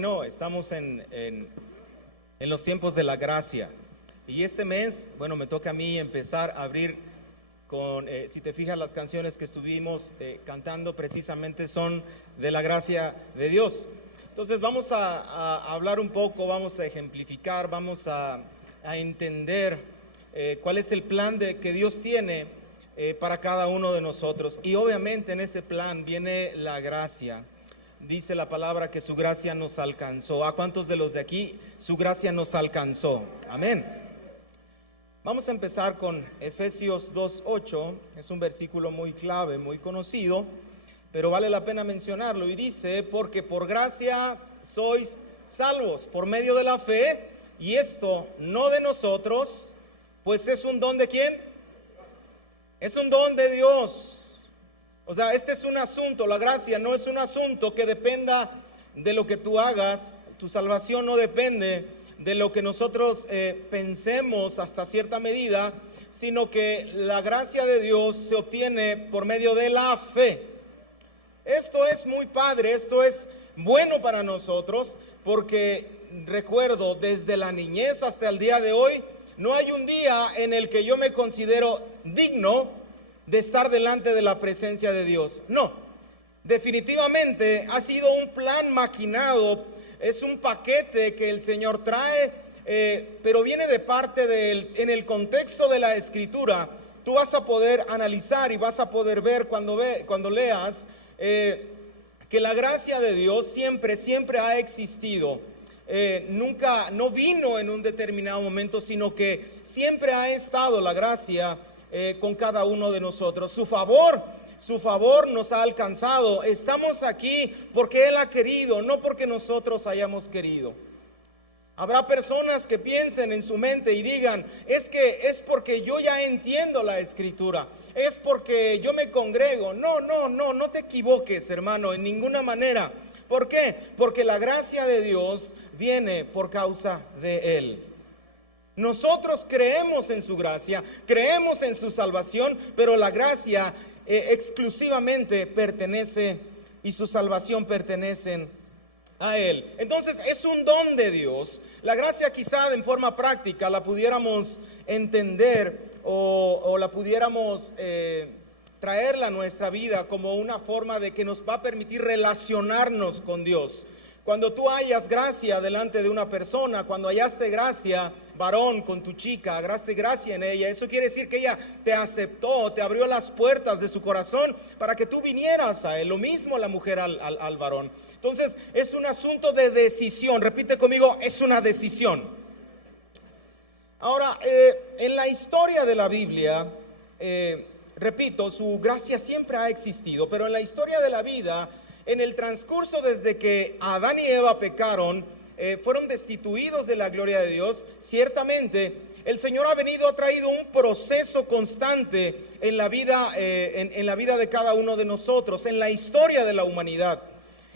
Bueno, estamos en los tiempos de la gracia. Y este mes, bueno, me toca a mí empezar a abrir con, si te fijas, las canciones que estuvimos cantando precisamente son de la gracia de Dios. Entonces vamos a hablar un poco, vamos a ejemplificar, vamos a entender cuál es el plan que Dios tiene para cada uno de nosotros. Y obviamente en ese plan viene la gracia. Dice la palabra que su gracia nos alcanzó. ¿A cuántos de los de aquí su gracia nos alcanzó? Amén. Vamos a empezar con Efesios 2:8. Es un versículo muy clave, muy conocido, pero vale la pena mencionarlo. Y dice: porque por gracia sois salvos por medio de la fe, y esto no de nosotros, pues es un don ¿de quién? Es un don de Dios. O sea, este es un asunto, la gracia no es un asunto que dependa de lo que tú hagas. Tu salvación no depende de lo que nosotros pensemos hasta cierta medida, sino que la gracia de Dios se obtiene por medio de la fe. Esto es muy padre, esto es bueno para nosotros, porque recuerdo desde la niñez hasta el día de hoy, no hay un día en el que yo me considero digno de estar delante de la presencia de Dios. No, definitivamente ha sido un plan maquinado, es un paquete que el Señor trae, pero viene de parte de Él. En el contexto de la Escritura, tú vas a poder analizar y vas a poder ver cuando leas que la gracia de Dios siempre ha existido. Nunca, no vino en un determinado momento, sino que siempre ha estado la gracia con cada uno de nosotros. Su favor nos ha alcanzado. Estamos aquí porque Él ha querido, no porque nosotros hayamos querido. Habrá personas que piensen en su mente y digan: es que es porque yo ya entiendo la Escritura, es porque yo me congrego. No te equivoques, hermano, en ninguna manera. ¿Por qué? Porque la gracia de Dios viene por causa de Él. Nosotros creemos en su gracia, creemos en su salvación, pero la gracia exclusivamente pertenece, y su salvación pertenecen a Él. Entonces es un don de Dios. La gracia, quizá en forma práctica la pudiéramos entender o la pudiéramos traerla a nuestra vida como una forma de que nos va a permitir relacionarnos con Dios. Cuando tú hallas gracia delante de una persona, cuando hallaste gracia, varón, con tu chica, hallaste gracia en ella, eso quiere decir que ella te aceptó, te abrió las puertas de su corazón para que tú vinieras a Él. Lo mismo la mujer al varón. Entonces es un asunto de decisión. Repite conmigo: es una decisión. Ahora, en la historia de la Biblia, repito, su gracia siempre ha existido, pero en la historia de la vida, en el transcurso desde que Adán y Eva pecaron, fueron destituidos de la gloria de Dios. Ciertamente el Señor ha traído un proceso constante en la vida, en la vida de cada uno de nosotros, en la historia de la humanidad,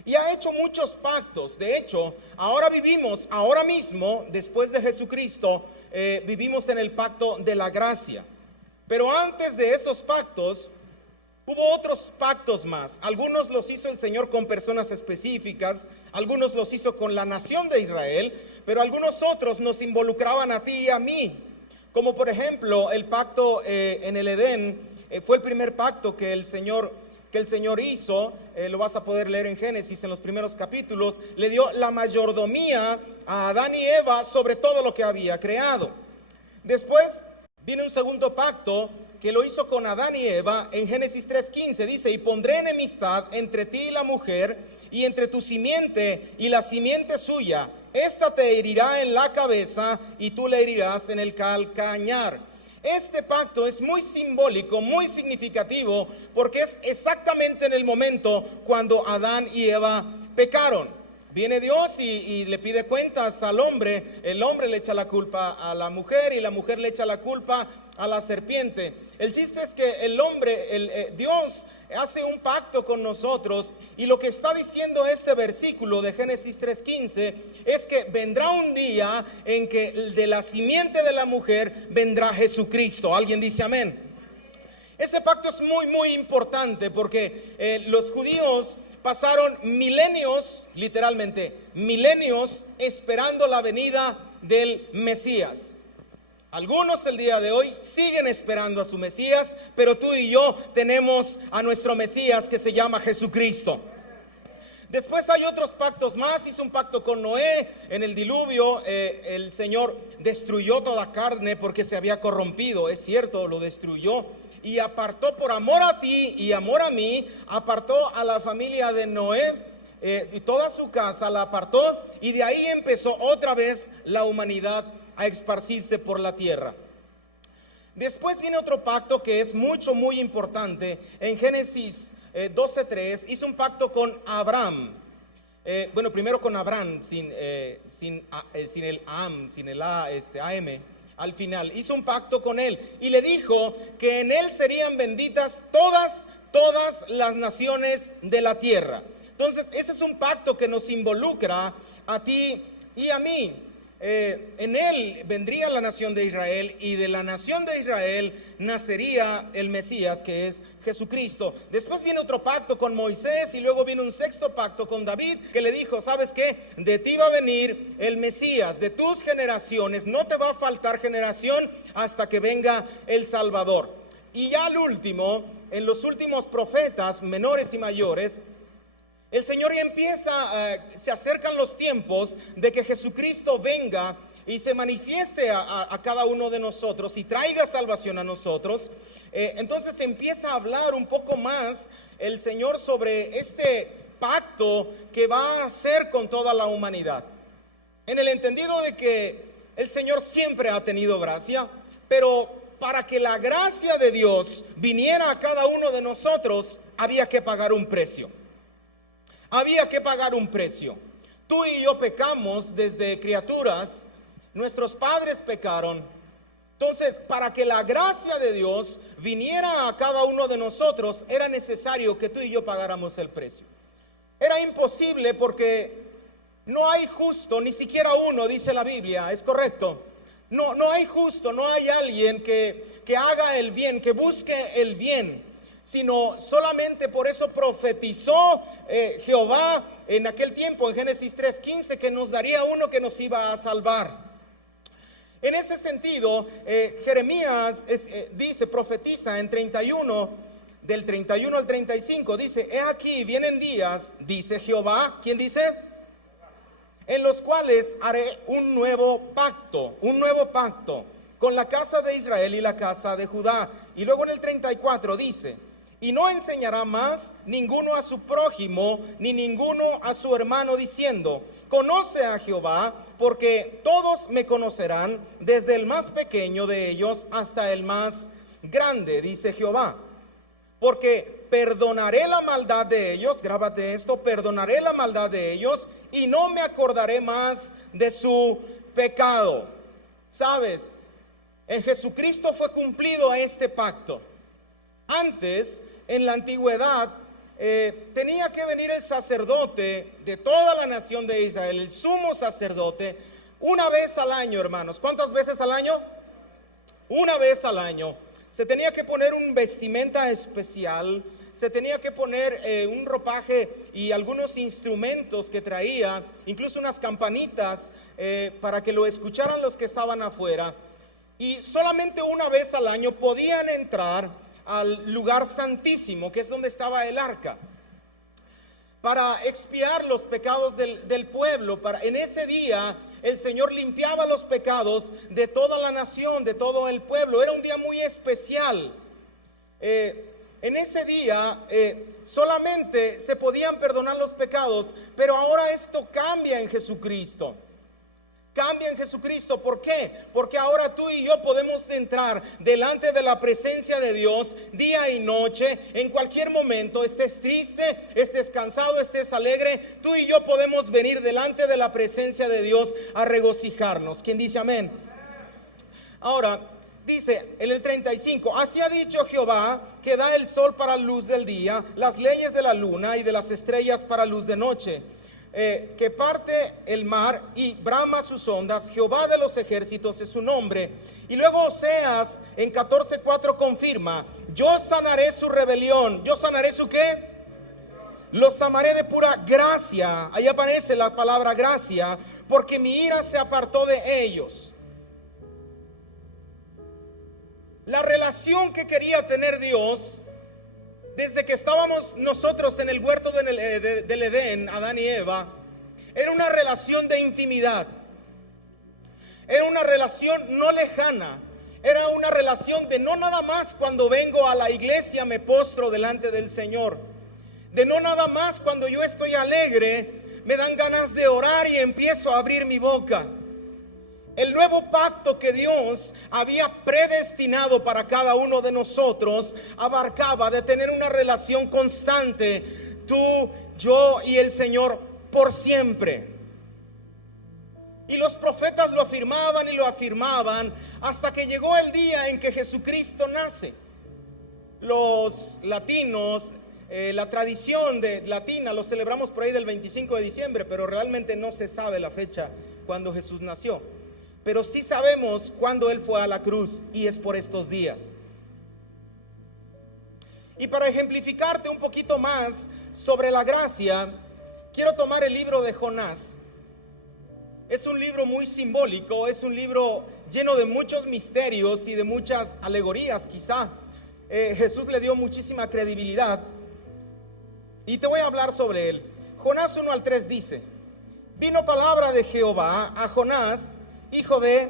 y ha hecho muchos pactos. De hecho, ahora mismo, después de Jesucristo, vivimos en el pacto de la gracia. Pero antes de esos pactos hubo otros pactos más. Algunos los hizo el Señor con personas específicas, algunos los hizo con la nación de Israel, pero algunos otros nos involucraban a ti y a mí. Como por ejemplo el pacto en el Edén, fue el primer pacto que el Señor hizo. Lo vas a poder leer en Génesis, en los primeros capítulos. Le dio la mayordomía a Adán y Eva sobre todo lo que había creado. Después viene un segundo pacto que lo hizo con Adán y Eva. En Génesis 3:15 dice: y pondré enemistad entre ti y la mujer, y entre tu simiente y la simiente suya. Esta te herirá en la cabeza, y tú le herirás en el calcañar. Este pacto es muy simbólico, muy significativo, porque es exactamente en el momento cuando Adán y Eva pecaron. Viene Dios y le pide cuentas al hombre. El hombre le echa la culpa a la mujer, y la mujer le echa la culpa a la serpiente. El chiste es que Dios hace un pacto con nosotros, y lo que está diciendo este versículo de Génesis 3:15 es que vendrá un día en que de la simiente de la mujer vendrá Jesucristo. ¿Alguien dice amén? Ese pacto es muy importante porque los judíos pasaron milenios, literalmente, milenios esperando la venida del Mesías. Algunos el día de hoy siguen esperando a su Mesías, pero tú y yo tenemos a nuestro Mesías que se llama Jesucristo. Después hay otros pactos más. Hizo un pacto con Noé en el diluvio. El Señor destruyó toda carne porque se había corrompido. Es cierto, lo destruyó. Y apartó por amor a ti y amor a mí, apartó a la familia de Noé y toda su casa la apartó. Y de ahí empezó otra vez la humanidad a esparcirse por la tierra. Después viene otro pacto que es muy importante. En Génesis 12:3 hizo un pacto con Abraham. Bueno, primero con Abraham, sin el am, sin el am. Al final hizo un pacto con él y le dijo que en él serían benditas todas las naciones de la tierra. Entonces ese es un pacto que nos involucra a ti y a mí. En él vendría la nación de Israel y de la nación de Israel nacería el Mesías, que es Jesucristo. Después viene otro pacto con Moisés y luego viene un sexto pacto con David, que le dijo: ¿sabes qué? De ti va a venir el Mesías, de tus generaciones no te va a faltar generación hasta que venga el Salvador. Y ya al último, en los últimos profetas menores y mayores, el Señor ya empieza, se acercan los tiempos de que Jesucristo venga y se manifieste a cada uno de nosotros y traiga salvación a nosotros. Entonces empieza a hablar un poco más el Señor sobre este pacto que va a hacer con toda la humanidad. En el entendido de que el Señor siempre ha tenido gracia, pero para que la gracia de Dios viniera a cada uno de nosotros, había que pagar un precio. Había que pagar un precio. Tú y yo pecamos desde criaturas, nuestros padres pecaron. Entonces, para que la gracia de Dios viniera a cada uno de nosotros, era necesario que tú y yo pagáramos el precio. Era imposible porque no hay justo, ni siquiera uno, dice la Biblia, ¿es correcto? No hay justo, no hay alguien que haga el bien, que busque el bien, sino solamente por eso profetizó Jehová en aquel tiempo, en Génesis 3:15, que nos daría uno que nos iba a salvar. En ese sentido, Jeremías dice, profetiza en 31, del 31 al 35, dice: he aquí vienen días, dice Jehová. ¿Quién dice? En los cuales haré un nuevo pacto con la casa de Israel y la casa de Judá. Y luego en el 34 dice: y no enseñará más ninguno a su prójimo, ni ninguno a su hermano, diciendo: conoce a Jehová, porque todos me conocerán, desde el más pequeño de ellos hasta el más grande, dice Jehová. Porque perdonaré la maldad de ellos, grábate esto, perdonaré la maldad de ellos, y no me acordaré más de su pecado. ¿Sabes? En Jesucristo fue cumplido este pacto. Antes, en la antigüedad, tenía que venir el sacerdote de toda la nación de Israel, el sumo sacerdote, una vez al año, hermanos. ¿Cuántas veces al año? Una vez al año. Se tenía que poner un vestimenta especial, se tenía que poner un ropaje y algunos instrumentos que traía, incluso unas campanitas para que lo escucharan los que estaban afuera. Y solamente una vez al año podían entrar al lugar santísimo, que es donde estaba el arca, para expiar los pecados del pueblo. En ese día el Señor limpiaba los pecados de toda la nación, de todo el pueblo. Era un día muy especial. En ese día solamente se podían perdonar los pecados, pero ahora esto cambia en Jesucristo. Cambia en Jesucristo. ¿Por qué? Porque ahora tú y yo podemos entrar delante de la presencia de Dios día y noche, en cualquier momento. Estés triste, estés cansado, estés alegre, tú y yo podemos venir delante de la presencia de Dios a regocijarnos. ¿Quién dice amén? Ahora dice en el 35: así ha dicho Jehová, que da el sol para luz del día, las leyes de la luna y de las estrellas para luz de noche, que parte el mar y brama sus ondas. Jehová de los ejércitos es su nombre. Y luego Oseas en 14:4 confirma: yo sanaré su rebelión. ¿Yo sanaré su qué? los amaré de pura gracia. Ahí aparece la palabra gracia, porque mi ira se apartó de ellos. La relación que quería tener Dios desde que estábamos nosotros en el huerto del Edén, Adán y Eva, era una relación de intimidad. Era una relación no lejana. Era una relación de no nada más cuando vengo a la iglesia me postro delante del Señor. De no nada más cuando yo estoy alegre me dan ganas de orar y empiezo a abrir mi boca. El nuevo pacto que Dios había predestinado para cada uno de nosotros abarcaba de tener una relación constante, tú, yo y el Señor por siempre. Y los profetas lo afirmaban y lo afirmaban hasta que llegó el día en que Jesucristo nace. Los latinos, la tradición latina lo celebramos por ahí del 25 de diciembre, pero realmente no se sabe la fecha cuando Jesús nació. Pero sí sabemos cuándo Él fue a la cruz, y es por estos días. Y para ejemplificarte un poquito más sobre la gracia, quiero tomar el libro de Jonás. Es un libro muy simbólico, es un libro lleno de muchos misterios y de muchas alegorías quizá. Jesús le dio muchísima credibilidad y te voy a hablar sobre él. Jonás 1 al 3 dice: vino palabra de Jehová a Jonás, hijo de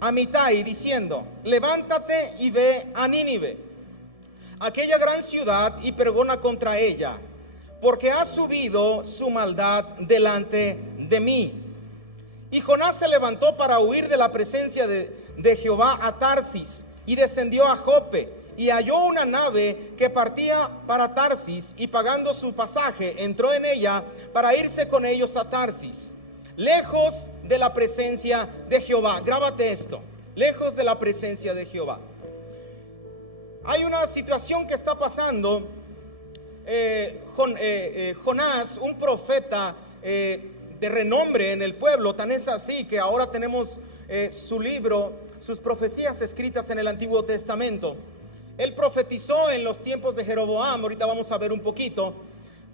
Amitai, diciendo: levántate y ve a Nínive, aquella gran ciudad, y pregona contra ella, porque ha subido su maldad delante de mí. Y Jonás se levantó para huir de la presencia de Jehová a Tarsis, y descendió a Jope, y halló una nave que partía para Tarsis, y pagando su pasaje entró en ella para irse con ellos a Tarsis, lejos de la presencia de Jehová. Grábate esto: lejos de la presencia de Jehová. Hay una situación que está pasando. Jonás, un profeta de renombre en el pueblo, tan es así que ahora tenemos su libro, sus profecías escritas en el Antiguo Testamento. Él profetizó en los tiempos de Jeroboam, ahorita vamos a ver un poquito,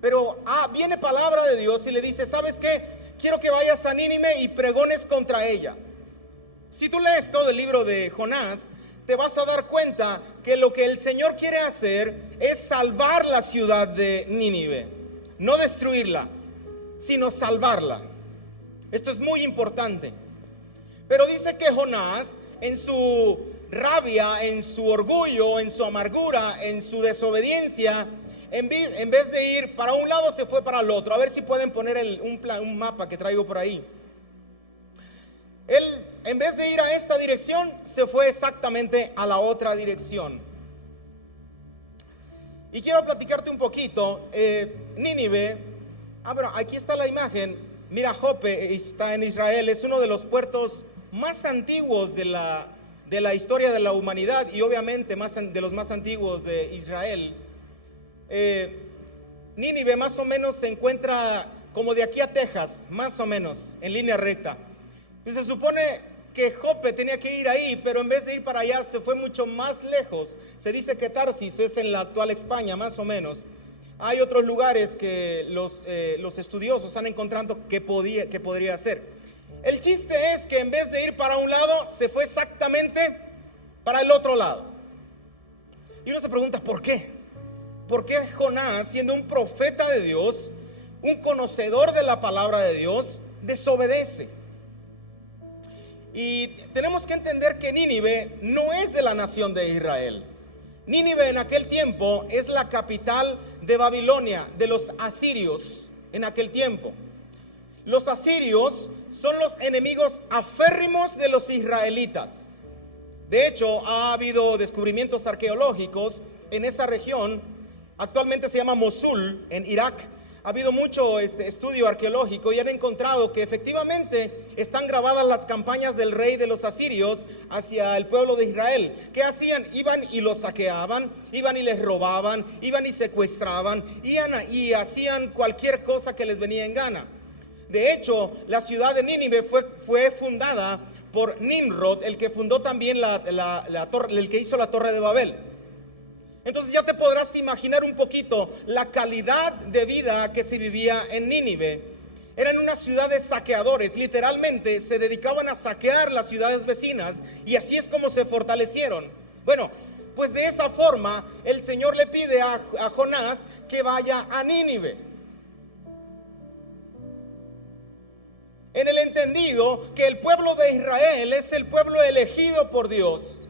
pero viene palabra de Dios y le dice: ¿sabes qué? Quiero que vayas a Nínive y pregones contra ella. Si tú lees todo el libro de Jonás, te vas a dar cuenta que lo que el Señor quiere hacer es salvar la ciudad de Nínive, no destruirla, sino salvarla. Esto es muy importante. Pero dice que Jonás, en su rabia, en su orgullo, en su amargura, en su desobediencia, en vez de ir para un lado, se fue para el otro. A ver si pueden poner un mapa que traigo por ahí. Él, en vez de ir a esta dirección, se fue exactamente a la otra dirección. Y quiero platicarte un poquito. Nínive, bueno, aquí está la imagen. Mira, Jope está en Israel. Es uno de los puertos más antiguos de la historia de la humanidad, y obviamente de los más antiguos de Israel. Nínive más o menos se encuentra como de aquí a Texas, más o menos, en línea recta. Y se supone que Jope tenía que ir ahí, pero en vez de ir para allá se fue mucho más lejos. Se dice que Tarsis es en la actual España, más o menos. Hay otros lugares que los estudiosos están encontrando que podría ser. El chiste es que en vez de ir para un lado, se fue exactamente para el otro lado. Y uno se pregunta, ¿por qué? ¿Por qué Jonás, siendo un profeta de Dios, un conocedor de la palabra de Dios, desobedece? Y tenemos que entender que Nínive no es de la nación de Israel. Nínive en aquel tiempo es la capital de Babilonia, de los asirios en aquel tiempo. Los asirios son los enemigos aférrimos de los israelitas. De hecho, ha habido descubrimientos arqueológicos en esa región. Actualmente se llama Mosul, en Irak. Ha habido mucho estudio arqueológico y han encontrado que efectivamente están grabadas las campañas del rey de los asirios hacia el pueblo de Israel. ¿Qué hacían? Iban y los saqueaban, iban y les robaban, iban y secuestraban, iban y hacían cualquier cosa que les venía en gana. De hecho, la ciudad de Nínive fue fundada por Nimrod, el que fundó también el que hizo la Torre de Babel. Entonces ya te podrás imaginar un poquito la calidad de vida que se vivía en Nínive. Eran una ciudad de saqueadores, literalmente se dedicaban a saquear las ciudades vecinas, y así es como se fortalecieron. Bueno, pues de esa forma el Señor le pide a Jonás que vaya a Nínive, en el entendido que el pueblo de Israel es el pueblo elegido por Dios,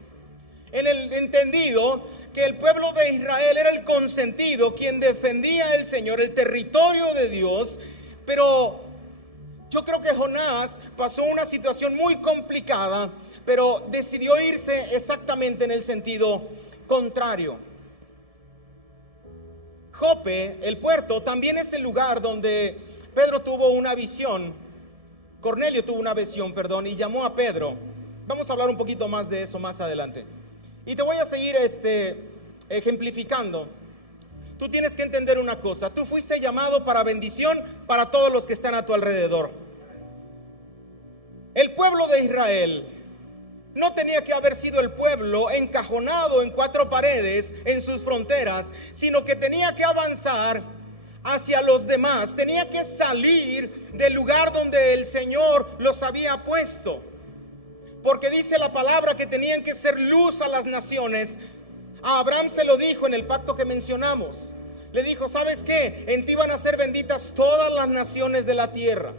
en el entendido que el pueblo de Israel era el consentido, quien defendía el Señor, el territorio de Dios. Pero yo creo que Jonás pasó una situación muy complicada, pero decidió irse exactamente en el sentido contrario. Jope, el puerto, también es el lugar donde Pedro tuvo una visión. Cornelio tuvo una visión, y llamó a Pedro. Vamos a hablar un poquito más de eso más adelante. Y te voy a seguir ejemplificando. Tú tienes que entender una cosa: tú fuiste llamado para bendición para todos los que están a tu alrededor. El pueblo de Israel no tenía que haber sido el pueblo encajonado en cuatro paredes en sus fronteras, sino que tenía que avanzar hacia los demás, tenía que salir del lugar donde el Señor los había puesto, porque dice la palabra que tenían que ser luz a las naciones. A Abraham se lo dijo en el pacto que mencionamos. Le dijo: ¿sabes qué? En ti van a ser benditas todas las naciones de la tierra.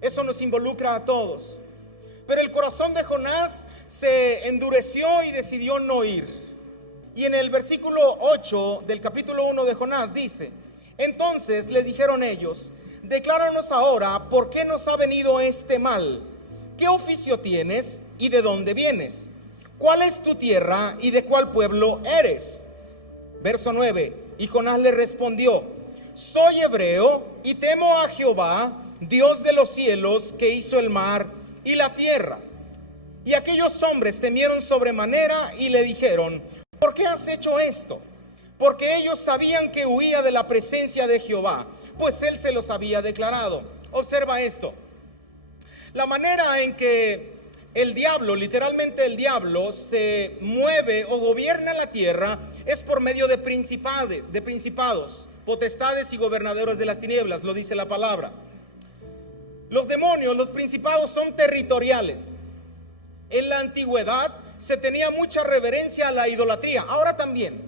Eso nos involucra a todos. Pero el corazón de Jonás se endureció y decidió no ir. Y en el versículo 8 del capítulo 1 de Jonás dice: entonces le dijeron ellos: decláranos ahora por qué nos ha venido este mal. ¿Qué oficio tienes y de dónde vienes? ¿Cuál es tu tierra y de cuál pueblo eres? Verso 9: y Jonás le respondió: soy hebreo y temo a Jehová, Dios de los cielos, que hizo el mar y la tierra. Y aquellos hombres temieron sobremanera y le dijeron: ¿por qué has hecho esto? Porque ellos sabían que huía de la presencia de Jehová, pues él se los había declarado. Observa esto: la manera en que el diablo, literalmente el diablo, se mueve o gobierna la tierra es por medio de principados, potestades y gobernadores de las tinieblas, lo dice la palabra. Los demonios, los principados, son territoriales. En la antigüedad se tenía mucha reverencia a la idolatría, ahora también.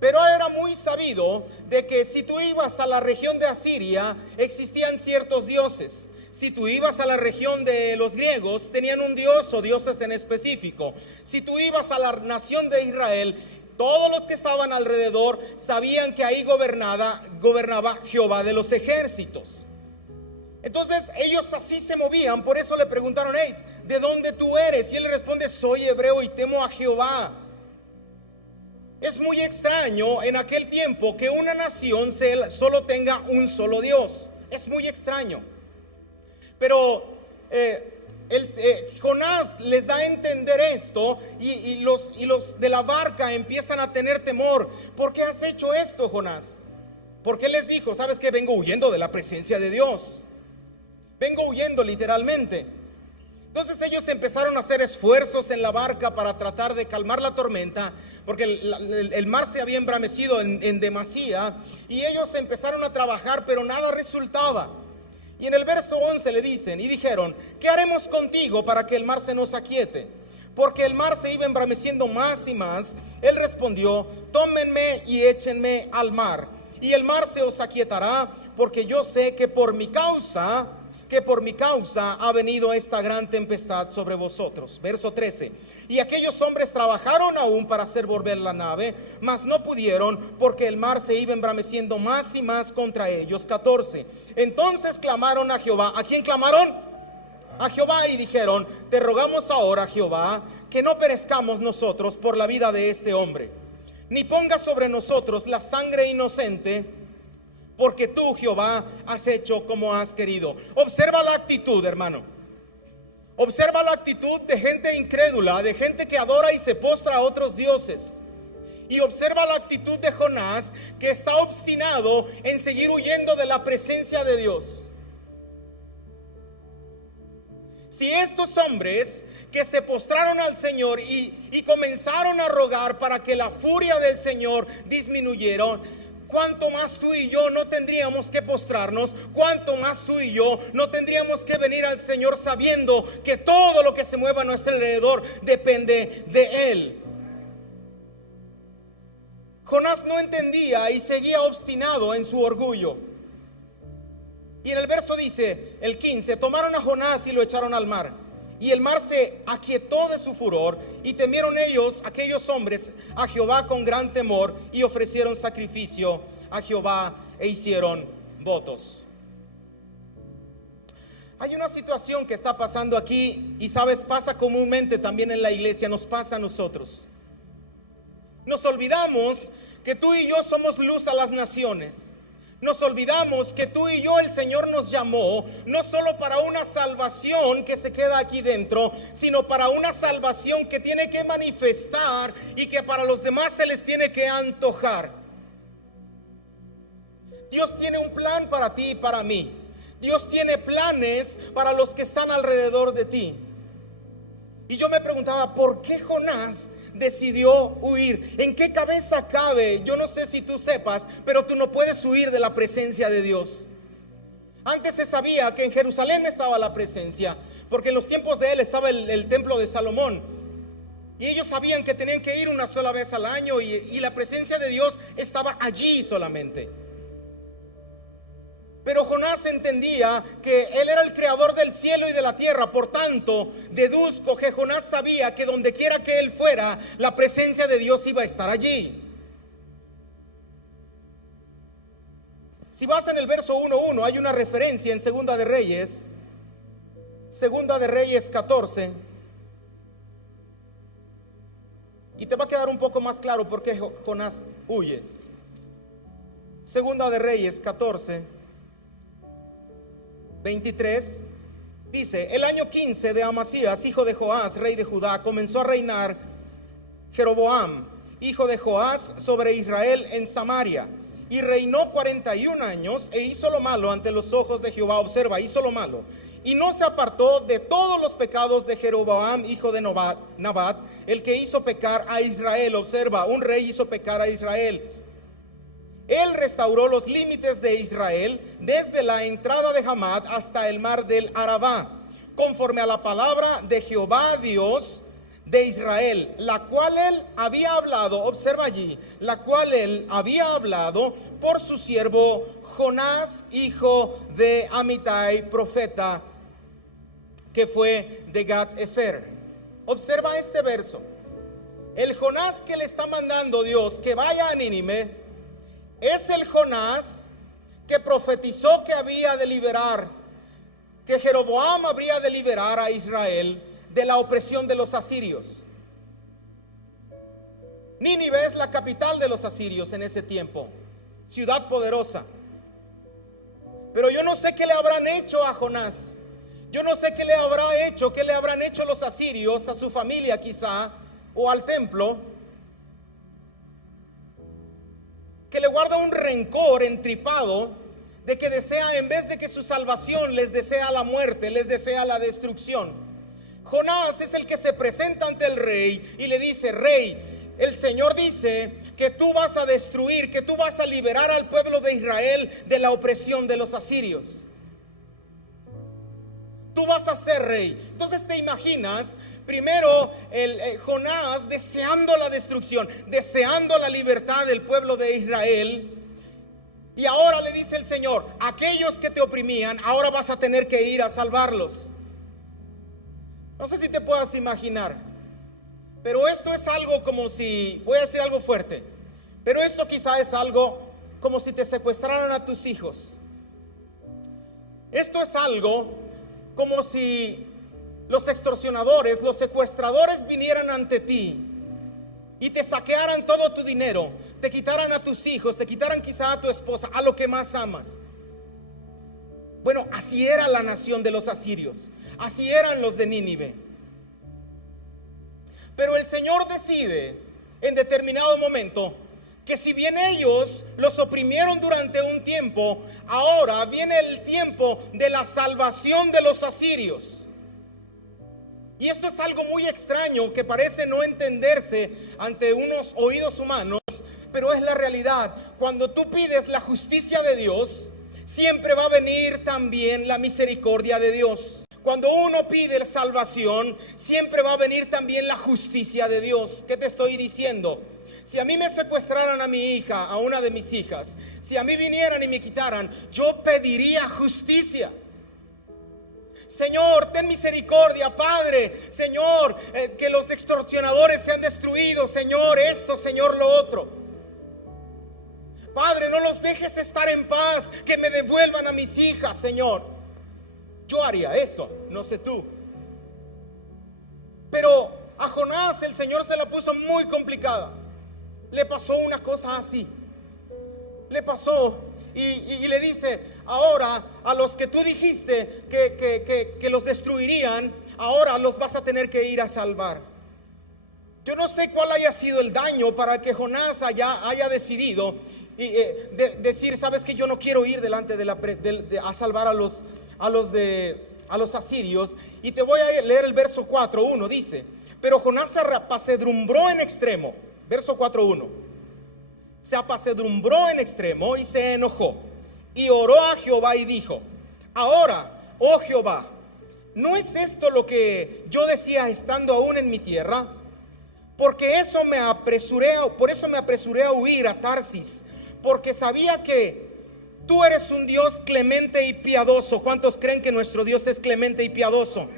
Pero era muy sabido de que si tú ibas a la región de Asiria, existían ciertos dioses. Si tú ibas a la región de los griegos, tenían un dios o dioses en específico. Si tú ibas a la nación de Israel, todos los que estaban alrededor sabían que ahí gobernaba Jehová de los ejércitos. Entonces ellos así se movían. Por eso le preguntaron: hey, ¿de dónde tú eres? Y él le responde: soy hebreo y temo a Jehová. Es muy extraño en aquel tiempo que una nación solo tenga un solo Dios. Es muy extraño. Pero Jonás les da a entender esto, y los de la barca empiezan a tener temor. ¿Por qué has hecho esto, Jonás? Porque les dijo: ¿sabes qué? Vengo huyendo de la presencia de Dios. Vengo huyendo literalmente. Entonces ellos empezaron a hacer esfuerzos en la barca para tratar de calmar la tormenta, porque el mar se había embravecido en demasía, y ellos empezaron a trabajar, pero nada resultaba. Y en el verso 11 le dicen: y dijeron: ¿qué haremos contigo para que el mar se nos aquiete? Porque el mar se iba embraveciendo más y más. Él respondió: tómenme y échenme al mar, y el mar se os aquietará, porque yo sé que por mi causa ha venido esta gran tempestad sobre vosotros. Verso 13: y aquellos hombres trabajaron aún para hacer volver la nave, mas no pudieron, porque el mar se iba embraveciendo más y más contra ellos. 14: entonces clamaron a Jehová. ¿A quién clamaron? A Jehová, y dijeron: te rogamos ahora, Jehová, que no perezcamos nosotros por la vida de este hombre, ni pongas sobre nosotros la sangre inocente, porque tú, Jehová, has hecho como has querido. Observa la actitud, hermano. Observa la actitud de gente incrédula, de gente que adora y se postra a otros dioses. Y observa la actitud de Jonás, que está obstinado en seguir huyendo de la presencia de Dios. Si estos hombres que se postraron al Señor y comenzaron a rogar para que la furia del Señor disminuyera. ¿Cuánto más tú y yo no tendríamos que postrarnos? ¿Cuánto más tú y yo no tendríamos que venir al Señor sabiendo que todo lo que se mueva a nuestro alrededor depende de Él? Jonás no entendía y seguía obstinado en su orgullo. Y en el verso dice, el 15, tomaron a Jonás y lo echaron al mar. Y el mar se aquietó de su furor, y temieron ellos, aquellos hombres, a Jehová con gran temor, y ofrecieron sacrificio a Jehová e hicieron votos. Hay una situación que está pasando aquí, y sabes, pasa comúnmente también en la iglesia, nos pasa a nosotros. Nos olvidamos que tú y yo somos luz a las naciones. Nos olvidamos que tú y yo, el Señor nos llamó no solo para una salvación que se queda aquí dentro, sino para una salvación que tiene que manifestar y que para los demás se les tiene que antojar. Dios tiene un plan para ti y para mí. Dios tiene planes para los que están alrededor de ti. Y yo me preguntaba, ¿por qué Jonás decidió huir? ¿En qué cabeza cabe? Yo no sé si tú sepas, pero tú no puedes huir de la presencia de Dios. Antes se sabía que en Jerusalén estaba la presencia, porque en los tiempos de él estaba el templo de Salomón, y ellos sabían que tenían que ir una sola vez al año, y la presencia de Dios estaba allí solamente. Pero Jonás entendía que él era el creador del cielo y de la tierra. Por tanto, deduzco que Jonás sabía que donde quiera que él fuera, la presencia de Dios iba a estar allí. Si vas en el verso 1:1, hay una referencia en Segunda de Reyes 14. Y te va a quedar un poco más claro por qué Jonás huye. Segunda de Reyes 14. 23 dice: el año 15 de Amasías, hijo de Joás, rey de Judá, comenzó a reinar Jeroboam, hijo de Joás, sobre Israel en Samaria, y reinó 41 años e hizo lo malo ante los ojos de Jehová. Observa, hizo lo malo, y no se apartó de todos los pecados de Jeroboam, hijo de Nabat, el que hizo pecar a Israel. Observa, un rey hizo pecar a Israel. Él restauró los límites de Israel desde la entrada de Hamat hasta el mar del Arabá, conforme a la palabra de Jehová Dios de Israel, la cual él había hablado, observa allí, la cual él había hablado por su siervo Jonás, hijo de Amitai, profeta, que fue de Gat-Efer. Observa este verso. El Jonás que le está mandando Dios que vaya a Nínive es el Jonás que profetizó que había de liberar, que Jeroboam habría de liberar a Israel de la opresión de los asirios. Nínive es la capital de los asirios en ese tiempo, ciudad poderosa. Pero yo no sé qué le habrán hecho a Jonás. Yo no sé qué le habrán hecho los asirios a su familia quizá, o al templo, que le guarda un rencor entripado de que desea, en vez de que su salvación, les desea la muerte, les desea la destrucción. Jonás es el que se presenta ante el rey y le dice: rey, el Señor dice que tú vas a destruir, que tú vas a liberar al pueblo de Israel de la opresión de los asirios. Tú vas a ser rey. Entonces te imaginas primero Jonás deseando la destrucción, deseando la libertad del pueblo de Israel. Y ahora le dice el Señor: aquellos que te oprimían, ahora vas a tener que ir a salvarlos. No sé si te puedas imaginar, pero esto es algo como si, voy a decir algo fuerte, pero esto quizá es algo como si te secuestraran a tus hijos. Esto es algo como si los extorsionadores, los secuestradores vinieran ante ti y te saquearan todo tu dinero, te quitaran a tus hijos, te quitaran quizá a tu esposa, a lo que más amas. Bueno, así era la nación de los asirios, así eran los de Nínive. Pero el Señor decide en determinado momento que si bien ellos los oprimieron durante un tiempo, ahora viene el tiempo de la salvación de los asirios. Y esto es algo muy extraño que parece no entenderse ante unos oídos humanos, pero es la realidad. Cuando tú pides la justicia de Dios, siempre va a venir también la misericordia de Dios. Cuando uno pide la salvación, siempre va a venir también la justicia de Dios. ¿Qué te estoy diciendo? Si a mí me secuestraran a mi hija, a una de mis hijas, si a mí vinieran y me quitaran, yo pediría justicia. Señor, ten misericordia, Padre. Señor, que los extorsionadores sean destruidos. Señor, esto, Señor, lo otro. Padre, no los dejes estar en paz. Que me devuelvan a mis hijas, Señor. Yo haría eso, no sé tú. Pero a Jonás el Señor se la puso muy complicada. Le pasó una cosa así. Le pasó y le dice: ahora a los que tú dijiste que los destruirían, ahora los vas a tener que ir a salvar. Yo no sé cuál haya sido el daño para que Jonás haya decidido decir: sabes que yo no quiero ir delante a salvar a los asirios. Y te voy a leer el verso 4:1. Dice: pero Jonás se apesadumbró en extremo. Verso 4:1. Se apesadumbró en extremo y se enojó y oró a Jehová y dijo: ahora, oh Jehová, ¿no es esto lo que yo decía estando aún en mi tierra? Por eso me apresuré a huir a Tarsis, porque sabía que tú eres un Dios clemente y piadoso. ¿Cuántos creen que nuestro Dios es clemente y piadoso?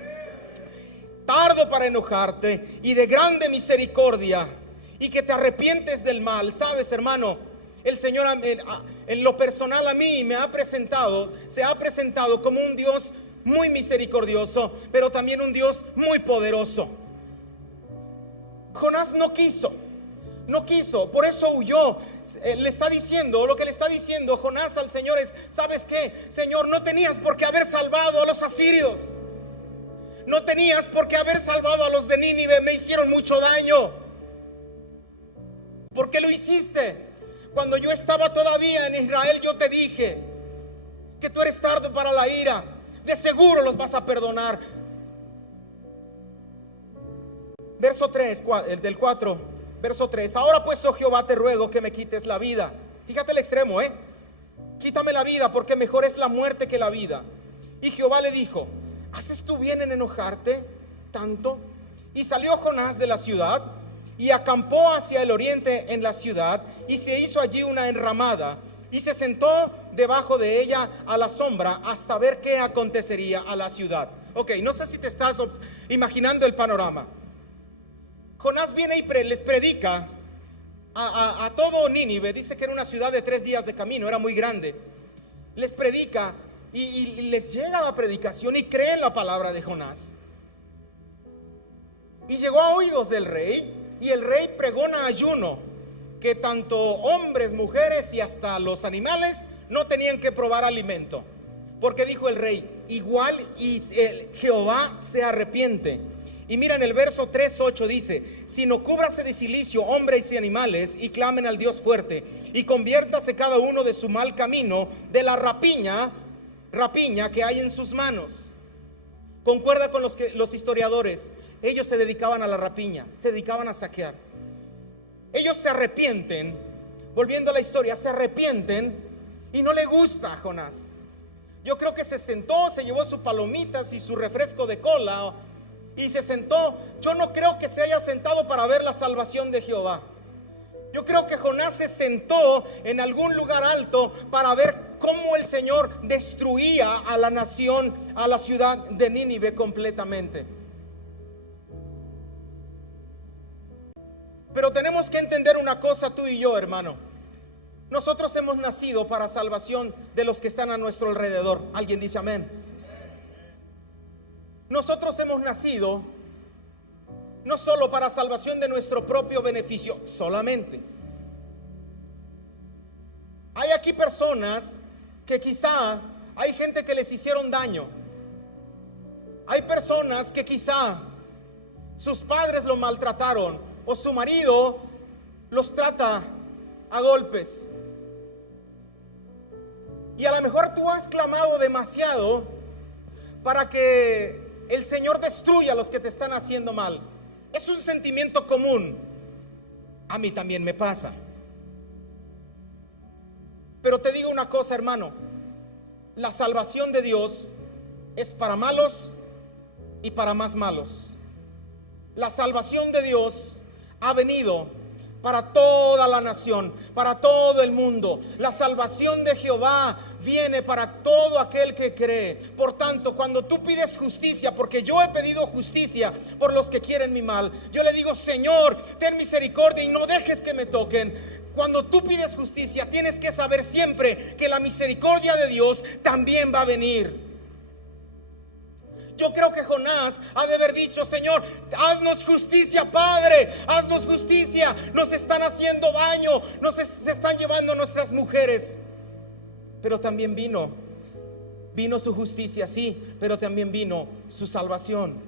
Tardo para enojarte y de grande misericordia, y que te arrepientes del mal. Sabes, hermano, el Señor en lo personal a mí se ha presentado como un Dios muy misericordioso, pero también un Dios muy poderoso. Jonás no quiso, por eso huyó. Lo que le está diciendo Jonás al Señor es: ¿sabes qué, Señor? No tenías por qué haber salvado a los asirios. No tenías por qué haber salvado a los de Nínive, me hicieron mucho daño. ¿Por qué lo hiciste? Cuando yo estaba todavía en Israel, yo te dije que tú eres tardo para la ira. De seguro los vas a perdonar. Verso 3, el del 4, verso 3. Ahora pues, oh Jehová, te ruego que me quites la vida. Fíjate el extremo, quítame la vida, porque mejor es la muerte que la vida. Y Jehová le dijo: ¿haces tú bien en enojarte tanto? Y salió Jonás de la ciudad y acampó hacia el oriente en la ciudad, y se hizo allí una enramada, y se sentó debajo de ella a la sombra hasta ver qué acontecería a la ciudad. Ok, no sé si te estás imaginando el panorama. Jonás viene y les predica a todo Nínive. Dice que era una ciudad de 3 días de camino, era muy grande. Les predica y les llega la predicación y creen la palabra de Jonás. Y llegó a oídos del rey, y el rey pregona ayuno, que tanto hombres, mujeres y hasta los animales no tenían que probar alimento, porque dijo el rey: igual y Jehová se arrepiente. Y mira en el verso 3:8 dice: sino cúbrase de cilicio hombres y animales, y clamen al Dios fuerte, y conviértase cada uno de su mal camino, de la rapiña que hay en sus manos. Concuerda con los historiadores. Ellos se dedicaban a la rapiña, se dedicaban a saquear. Ellos se arrepienten, volviendo a la historia, se arrepienten, y no le gusta a Jonás. Yo creo que se sentó, se llevó sus palomitas y su refresco de cola y se sentó. Yo no creo que se haya sentado para ver la salvación de Jehová. Yo creo que Jonás se sentó en algún lugar alto para ver cómo el Señor destruía a la nación, a la ciudad de Nínive completamente. Pero tenemos que entender una cosa, tú y yo, hermano. Nosotros hemos nacido para salvación de los que están a nuestro alrededor. ¿Alguien dice amén? Nosotros hemos nacido no solo para salvación de nuestro propio beneficio solamente. Hay aquí personas que quizá, hay gente que les hicieron daño. Hay personas que quizá sus padres lo maltrataron, o su marido los trata a golpes. Y a lo mejor tú has clamado demasiado para que el Señor destruye a los que te están haciendo mal. Es un sentimiento común. A mí también me pasa. Pero te digo una cosa, hermano, la salvación de Dios es para malos y para más malos. La salvación de Dios ha venido para toda la nación, para todo el mundo. La salvación de Jehová viene para todo aquel que cree. Por tanto, cuando tú pides justicia, porque yo he pedido justicia por los que quieren mi mal, yo le digo: Señor, ten misericordia y no dejes que me toquen. Cuando tú pides justicia, tienes que saber siempre que la misericordia de Dios también va a venir. Yo creo que Jonás ha de haber dicho: Señor, haznos justicia, Padre, haznos justicia. Nos están haciendo daño, se están llevando a nuestras mujeres. Pero también vino su justicia, sí, pero también vino su salvación.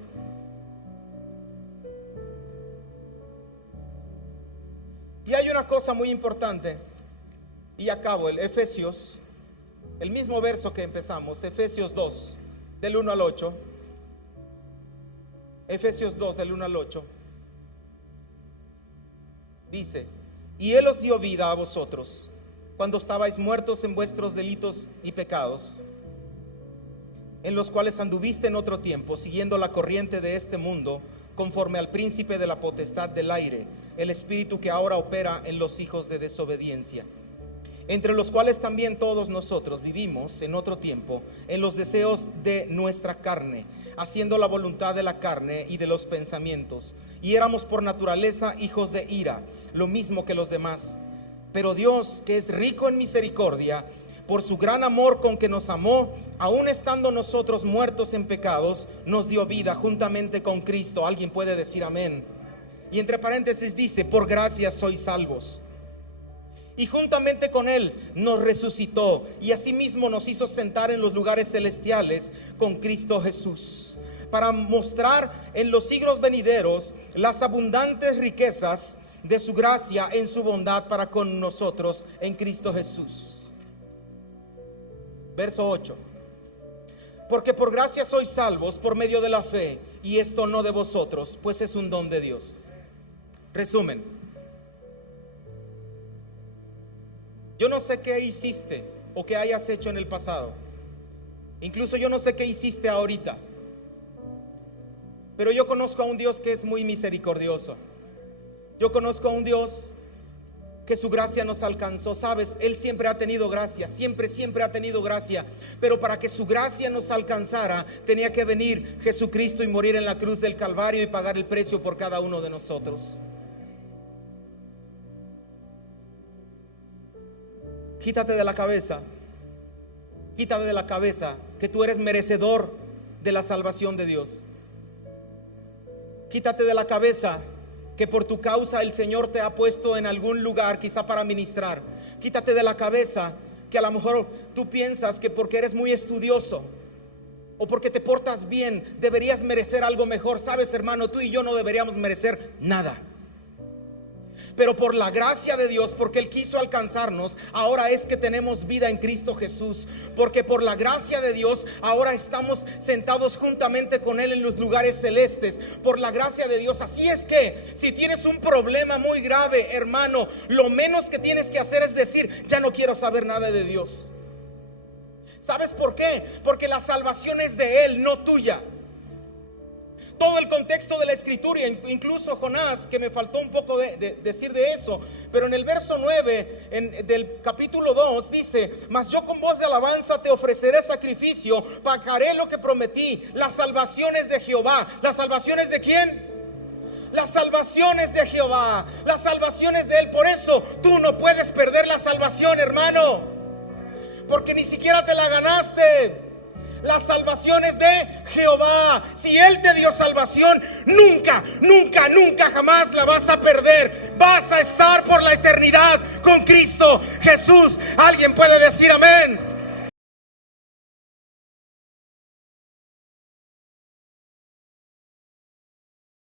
Y hay una cosa muy importante, y acabo, el Efesios, el mismo verso que empezamos, Efesios 2, del 1 al 8. Efesios 2, del 1 al 8. Dice: y Él os dio vida a vosotros cuando estabais muertos en vuestros delitos y pecados, en los cuales anduviste en otro tiempo, siguiendo la corriente de este mundo, conforme al príncipe de la potestad del aire, el espíritu que ahora opera en los hijos de desobediencia, entre los cuales también todos nosotros vivimos en otro tiempo en los deseos de nuestra carne, haciendo la voluntad de la carne y de los pensamientos, y éramos por naturaleza hijos de ira, lo mismo que los demás. Pero Dios, que es rico en misericordia, por su gran amor con que nos amó, aun estando nosotros muertos en pecados, nos dio vida juntamente con Cristo. Alguien puede decir amén. Y entre paréntesis dice: por gracia sois salvos. Y juntamente con Él nos resucitó, y asimismo nos hizo sentar en los lugares celestiales con Cristo Jesús, para mostrar en los siglos venideros las abundantes riquezas de su gracia en su bondad para con nosotros en Cristo Jesús. Verso 8: porque por gracia sois salvos por medio de la fe, y esto no de vosotros, pues es un don de Dios. Resumen: yo no sé qué hiciste o qué hayas hecho en el pasado. Incluso yo no sé qué hiciste ahorita. Pero yo conozco a un Dios que es muy misericordioso. Yo conozco a un Dios que su gracia nos alcanzó. Sabes, Él siempre ha tenido gracia, siempre ha tenido gracia. Pero para que su gracia nos alcanzara, tenía que venir Jesucristo y morir en la cruz del Calvario y pagar el precio por cada uno de nosotros. Quítate de la cabeza que tú eres merecedor de la salvación de Dios. Quítate de la cabeza que por tu causa el Señor te ha puesto en algún lugar, quizá para ministrar. Quítate de la cabeza que a lo mejor tú piensas que porque eres muy estudioso o porque te portas bien deberías merecer algo mejor. Sabes, hermano, tú y yo no deberíamos merecer nada. Pero por la gracia de Dios, porque Él quiso alcanzarnos, ahora es que tenemos vida en Cristo Jesús. Porque por la gracia de Dios, ahora estamos sentados juntamente con Él en los lugares celestes. Por la gracia de Dios. Así es que si tienes un problema muy grave, hermano, lo menos que tienes que hacer es decir: ya no quiero saber nada de Dios. ¿Sabes por qué? Porque la salvación es de Él, no tuya. Todo el contexto de la escritura, incluso Jonás, que me faltó un poco de decir de eso, pero en el verso 9 del capítulo 2 dice: mas yo con voz de alabanza te ofreceré sacrificio, pagaré lo que prometí. Las salvaciones de Jehová. ¿Las salvaciones de quién? Las salvaciones de Jehová, las salvaciones de Él. Por eso tú no puedes perder la salvación, hermano, porque ni siquiera te la ganaste. La salvación es de Jehová. Si Él te dio salvación, nunca jamás la vas a perder. Vas a estar por la eternidad con Cristo Jesús. Alguien puede decir amén.